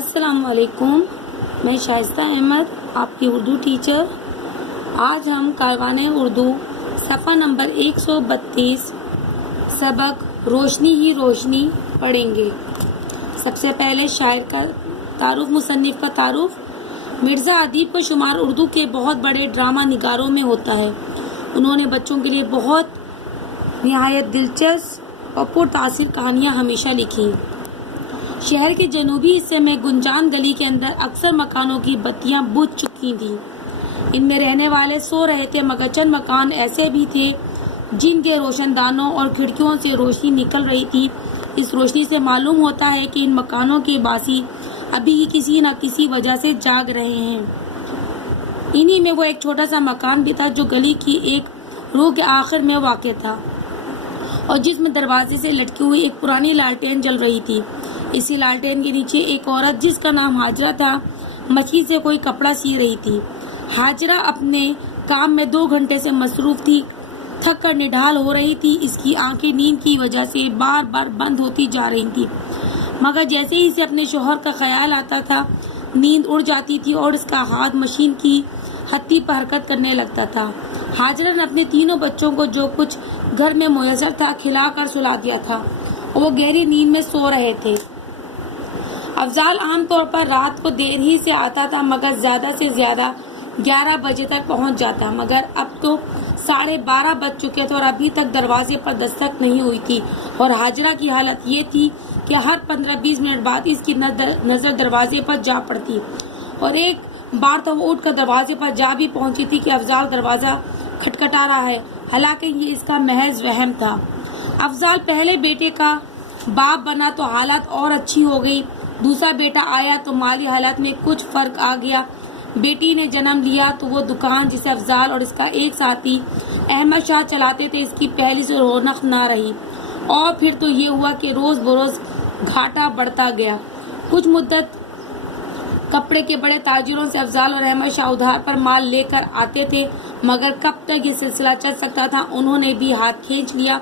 السلام علیکم، میں شائستہ احمد آپ کی اردو ٹیچر۔ آج ہم کاروان اردو صفحہ نمبر 132 سبق روشنی ہی روشنی پڑھیں گے۔ سب سے پہلے شاعر کا تعارف، مصنف کا تعارف۔ مرزا ادیب کا شمار اردو کے بہت بڑے ڈرامہ نگاروں میں ہوتا ہے۔ انہوں نے بچوں کے لیے بہت نہایت دلچسپ اور پرتاثر کہانیاں ہمیشہ لکھی۔ شہر کے جنوبی حصے میں گنجان گلی کے اندر اکثر مکانوں کی بتیاں بجھ چکی تھیں۔ ان میں رہنے والے سو رہے تھے، مگر چند مکان ایسے بھی تھے جن کے روشن دانوں اور کھڑکیوں سے روشنی نکل رہی تھی۔ اس روشنی سے معلوم ہوتا ہے کہ ان مکانوں کے باسی ابھی کسی نہ کسی وجہ سے جاگ رہے ہیں۔ انہی میں وہ ایک چھوٹا سا مکان بھی تھا جو گلی کی ایک رو کے آخر میں واقع تھا اور جس میں دروازے سے لٹکی ہوئی ایک پرانی لالٹین جل رہی تھی۔ اسی لالٹین کے نیچے ایک عورت جس کا نام حاجرہ تھا مچھی سے کوئی کپڑا سی رہی تھی۔ حاجرہ اپنے کام میں 2 گھنٹے سے مصروف تھی، تھک کر نڈھال ہو رہی تھی۔ اس کی آنکھیں نیند کی وجہ سے بار بار بند ہوتی جا رہی تھی، مگر جیسے ہی اسے اپنے شوہر کا خیال آتا تھا نیند اڑ جاتی تھی اور اس کا ہاتھ مشین کی ہتھی پر حرکت کرنے لگتا تھا۔ حاجرہ نے اپنے 3 بچوں کو جو کچھ گھر میں میسر تھا کھلا کر سلا دیا تھا اور وہ گہری نیند میں سو رہے تھے۔ افضال عام طور پر رات کو دیر ہی سے آتا تھا، مگر زیادہ سے زیادہ 11 بجے تک پہنچ جاتا، مگر اب تو 12:30 بج چکے تھے اور ابھی تک دروازے پر دستک نہیں ہوئی تھی اور حاجرہ کی حالت یہ تھی کہ ہر 15-20 منٹ بعد اس کی نظر دروازے پر جا پڑتی اور ایک بار تو وہ اٹھ کر دروازے پر جا بھی پہنچی تھی کہ افضال دروازہ کھٹکھٹا رہا ہے، حالانکہ یہ اس کا محض وہم تھا۔ افضال پہلے بیٹے کا باپ بنا تو حالت اور اچھی ہو گئی، دوسرا بیٹا آیا تو مالی حالت میں کچھ فرق آ گیا۔ بیٹی نے جنم لیا تو وہ دکان جسے افضال اور اس کا ایک ساتھی احمد شاہ چلاتے تھے اس کی پہلی سے رونق نہ رہی، اور پھر تو یہ ہوا کہ روز بروز گھاٹا بڑھتا گیا۔ کچھ مدت کپڑے کے بڑے تاجروں سے افضال اور احمد شاہ ادھار پر مال لے کر آتے تھے، مگر کب تک یہ سلسلہ چل سکتا تھا، انہوں نے بھی ہاتھ کھینچ لیا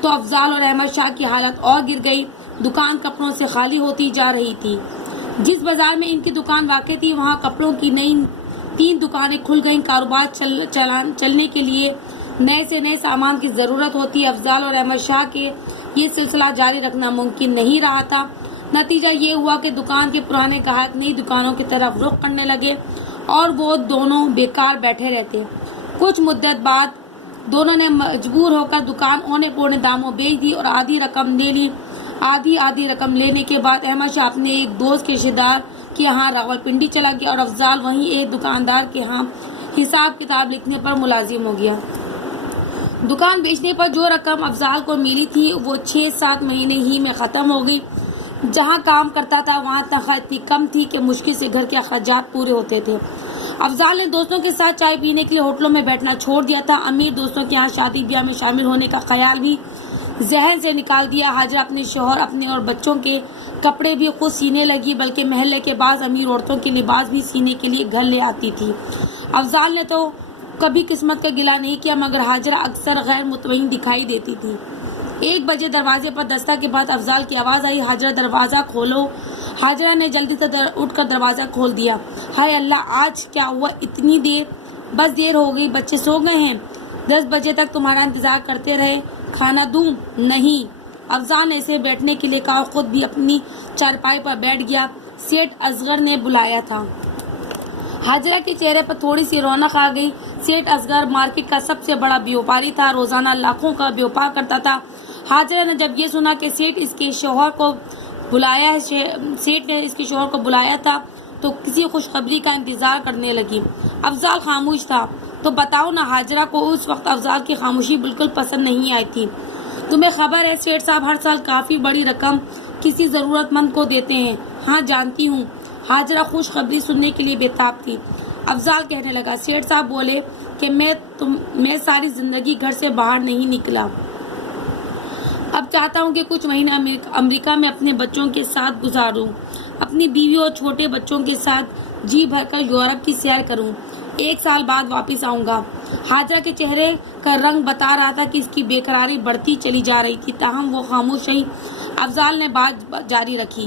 تو افضال اور احمد شاہ کی حالت اور گر گئی۔ دکان کپڑوں سے خالی ہوتی جا رہی تھی۔ جس بازار میں ان کی دکان واقع تھی وہاں کپڑوں کی نئی 3 دکانیں کھل گئیں۔ کاروبار چلنے کے لیے نئے سے نئے سامان کی ضرورت ہوتی۔ افضال اور احمد شاہ کے یہ سلسلہ جاری رکھنا ممکن نہیں رہا تھا۔ نتیجہ یہ ہوا کہ دکان کے پرانے گاہک نئی دکانوں کی طرف رخ کرنے لگے اور وہ دونوں بیکار بیٹھے رہتے۔ کچھ مدت بعد دونوں نے مجبور ہو کر دکان اونے پونے داموں بیچ دی اور آدھی رقم لے لی۔ آدھی رقم لینے کے بعد احمد شاہ اپنے ایک دوست کے رشتہ دار کے یہاں راولپنڈی چلا گیا اور افضال وہیں ایک دکاندار کے یہاں حساب کتاب لکھنے پر ملازم ہو گیا۔ دکان بیچنے پر جو رقم افضال کو ملی تھی وہ 6-7 مہینے ہی میں ختم ہو گئی۔ جہاں کام کرتا تھا وہاں تنخواہ اتنی کم تھی کہ مشکل سے گھر کے اخراجات پورے ہوتے تھے۔ افضال نے دوستوں کے ساتھ چائے پینے کے لیے ہوٹلوں میں بیٹھنا چھوڑ دیا تھا۔ امیر دوستوں کے یہاں شادی بیاہ میں شامل ہونے کا خیال بھی ذہن سے نکال دیا۔ حاجرہ اپنے شوہر، اپنے اور بچوں کے کپڑے بھی خود سینے لگی، بلکہ محلے کے بعض امیر عورتوں کے لباس بھی سینے کے لیے گھر لے آتی تھی۔ افضال نے تو کبھی قسمت کا گلہ نہیں کیا، مگر حاجرہ اکثر غیر مطمئن دکھائی دیتی تھی۔ 1 بجے دروازے پر دستک کے بعد افضال کی آواز آئی، حاجرہ دروازہ کھولو۔ حاجرہ نے جلدی سے اٹھ کر دروازہ کھول دیا۔ ہائے اللہ، آج کیا ہوا اتنی دیر؟ بس دیر ہو گئی، بچے سو گئے ہیں؟ 10 بجے تک تمہارا انتظار کرتے رہے، کھانا دوں؟ نہیں۔ افضال نے اسے بیٹھنے کے لیے کہا، خود بھی اپنی چارپائی پر بیٹھ گیا۔ سیٹھ اصغر نے بلایا تھا۔ حاجرہ کے چہرے پر تھوڑی سی رونق آ گئی۔ سیٹھ اصغر مارکیٹ کا سب سے بڑا بیوپاری تھا، روزانہ لاکھوں کا بیوپار کرتا تھا۔ حاجرہ نے جب یہ سنا کہ سیٹھ نے اس کے شوہر کو بلایا تھا تو کسی خوشخبری کا انتظار کرنے لگی۔ افضال خاموش تھا۔ تو بتاؤ نا۔ حاجرہ کو اس وقت افضال کی خاموشی بالکل پسند نہیں آئی تھی۔ تمہیں خبر ہے سیٹھ صاحب ہر سال کافی بڑی رقم کسی ضرورت مند کو دیتے ہیں؟ ہاں جانتی ہوں۔ حاجرہ خوشخبری سننے کے لیے بےتاب تھی۔ افضال کہنے لگا، سیٹھ صاحب بولے کہ میں ساری زندگی گھر سے باہر نہیں نکلا، اب چاہتا ہوں کہ کچھ مہینے امریکہ میں اپنے بچوں کے ساتھ گزاروں، اپنی بیوی اور چھوٹے بچوں کے ساتھ جی بھر کر یورپ کی سیر کروں، 1 سال بعد واپس آؤں گا۔ حاجرہ کے چہرے کا رنگ بتا رہا تھا کہ اس کی بے قراری بڑھتی چلی جا رہی تھی، تاہم وہ خاموش رہی۔ افضال نے بات جاری رکھی،